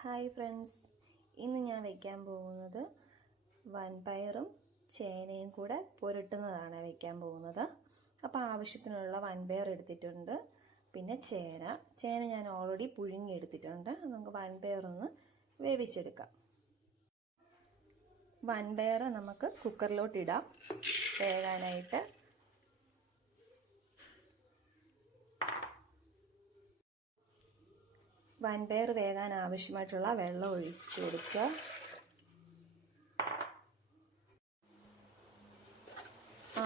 Hi friends, ഇന്ന് ഞാൻ വയ്ക്കാൻ പോകുന്നത് വൻപയറും ചേനയും കൂടെ പുരട്ടുന്നതാണ് വയ്ക്കാൻ പോകുന്നത്. അപ്പോൾ ആവശ്യത്തിനുള്ള വൻപയർ എടുത്തിട്ടുണ്ട്. പിന്നെ ചേന ഞാൻ ഓൾറെഡി പുഴുങ്ങി എടുത്തിട്ടുണ്ട്. നമുക്ക് വൻപയറൊന്ന് വേവിച്ചെടുക്കാം. വൻപയർ നമുക്ക് കുക്കറിലോട്ടിടാം വേകാനായിട്ട്. വൻപയർ വേകാൻ ആവശ്യമായിട്ടുള്ള വെള്ളം ഒഴിച്ചു കൊടുക്കുക.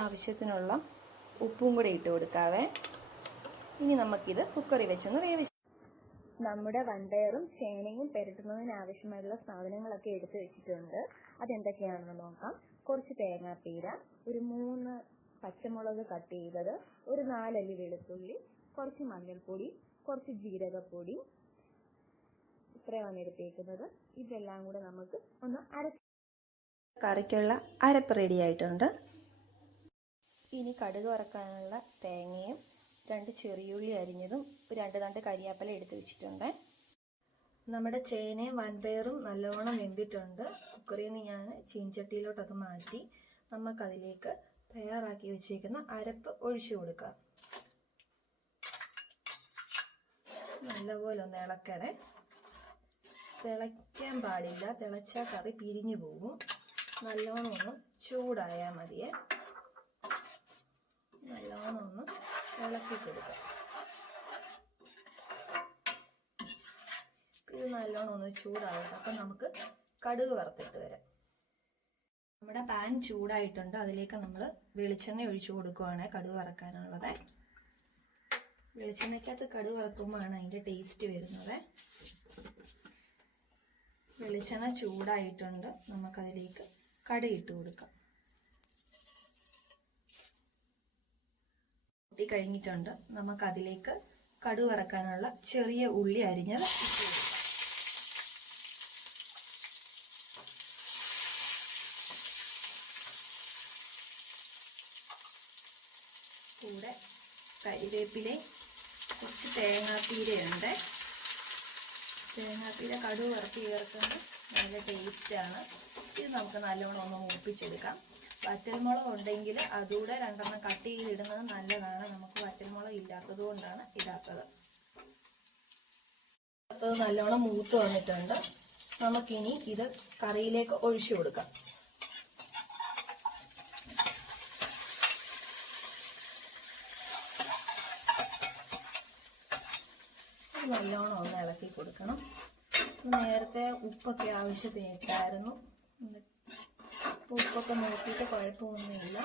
ആവശ്യത്തിനുള്ള ഉപ്പും കൂടെ ഇട്ട് കൊടുക്കാവേ. ഇനി നമുക്കിത് കുക്കറിൽ വെച്ചൊന്ന് വേവിച്ച്. നമ്മുടെ വൻപയറും ചേനയും പുരട്ടുന്നതിന് ആവശ്യമായിട്ടുള്ള സാധനങ്ങളൊക്കെ എടുത്ത് വെച്ചിട്ടുണ്ട്. അതെന്തൊക്കെയാണെന്ന് നോക്കാം. കുറച്ച് തേങ്ങാപ്പീര, ഒരു 3 പച്ചമുളക് കട്ട് ചെയ്തത്, ഒരു 4 അല്ലി വെളുത്തുള്ളി, കുറച്ച് മഞ്ഞൾപ്പൊടി, കുറച്ച് ജീരകപ്പൊടി, ഇത്രയാണ് എടുത്തേക്കുന്നത്. ഇതെല്ലാം കൂടെ നമുക്ക് ഒന്ന് കറിക്കുള്ള അരപ്പ് റെഡി ആയിട്ടുണ്ട്. ഇനി കടുക് വറക്കാനുള്ള തേങ്ങയും 2 ചെറിയുള്ളി അരിഞ്ഞതും 2 തണ്ട് കരിയാപ്പല എടുത്ത് വെച്ചിട്ടുണ്ട്. നമ്മുടെ ചേനയും വൻപയറും നല്ലോണം വെന്തിട്ടുണ്ട്. കുക്കറിൽ നിന്ന് ഞാൻ ചീൻചട്ടിയിലോട്ടൊക്കെ മാറ്റി നമുക്കതിലേക്ക് തയ്യാറാക്കി വെച്ചേക്കുന്ന അരപ്പ് ഒഴിച്ചു കൊടുക്കാം. നല്ലപോലെ ഒന്ന് ഇളക്കണേ. തിളയ്ക്കാൻ പാടില്ല, തിളച്ചാൽ കറി പിരിഞ്ഞു പോകും. നല്ലോണം ഒന്ന് ചൂടായാൽ മതിയേ. നല്ലോണം ഒന്ന് ഇളക്കി കൊടുക്കാം. ഇത് നല്ലോണം ഒന്ന് ചൂടാകട്ടെ. അപ്പം നമുക്ക് കടുക് വറുത്തിട്ട് വരാം. നമ്മുടെ പാൻ ചൂടായിട്ടുണ്ട്. അതിലേക്ക് നമ്മൾ വെളിച്ചെണ്ണ ഒഴിച്ചു കൊടുക്കുവാണ് കടുക് വറക്കാനുള്ളത്. വെളിച്ചെണ്ണയ്ക്കകത്ത് കടുക് വറക്കുമ്പോഴാണ് അതിൻ്റെ ടേസ്റ്റ് വരുന്നത്. വെളിച്ചെണ്ണ ചൂടായിട്ടുണ്ട്. നമുക്കതിലേക്ക് കടുക് ഇട്ട് കൊടുക്കാം. പൊട്ടി കഴിഞ്ഞിട്ടുണ്ട്. നമുക്കതിലേക്ക് കടുക് വറക്കാനുള്ള ചെറിയ ഉള്ളി അരിഞ്ഞത് ഇട്ട് കൊടുക്കാം. കൂടെ കരിവേപ്പിലെ കുറച്ച് തേങ്ങാപ്പീരയുണ്ട്. തേങ്ങാപ്പീര കടുക് വറുത്ത് ചേർക്കുന്നത് നല്ല ടേസ്റ്റാണ്. ഇത് നമുക്ക് നല്ലോണം ഒന്ന് മൂപ്പിച്ചെടുക്കാം. വറ്റൽമുളക് ഉണ്ടെങ്കിൽ അതുകൂടെ 2 കട്ട് ചെയ്തിടുന്നത് നല്ലതാണ്. നമുക്ക് വറ്റൽമുളക് ഇല്ലാത്തത് കൊണ്ടാണ് ഇടാത്തത്. അത് നല്ലോണം മൂത്ത് വന്നിട്ടുണ്ട്. നമുക്കിനി ഇത് കറിയിലേക്ക് ഒഴിച്ചു കൊടുക്കാം. നല്ലോണം ഒന്ന് ഇളക്കി കൊടുക്കണം. നേരത്തെ ഉപ്പൊക്കെ ആവശ്യത്തിന് ഇട്ടായിരുന്നു. ഉപ്പൊക്കെ നോക്കിയിട്ട് കുഴപ്പമൊന്നുമില്ല.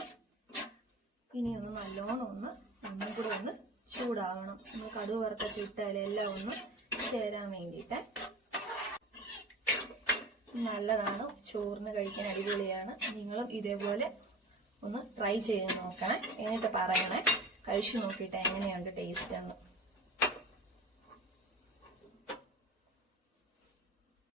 ഇനി ഒന്ന് നല്ലോണം ഒന്നും കൂടെ ഒന്ന് ചൂടാവണം. ഒന്ന് കടുക് വറുത്തൊക്കെ ഇട്ടാൽ എല്ലാം ഒന്ന് ചേരാൻ വേണ്ടിയിട്ട് നല്ലതാണ്. ചോറിന് കഴിക്കാൻ അടിപൊളിയാണ്. നിങ്ങളും ഇതേപോലെ ഒന്ന് ട്രൈ ചെയ്ത് നോക്കണേ. എന്നിട്ട് പറയണേ കഴിച്ചു നോക്കിയിട്ട് എങ്ങനെയുണ്ട് ടേസ്റ്റ് എന്ന്.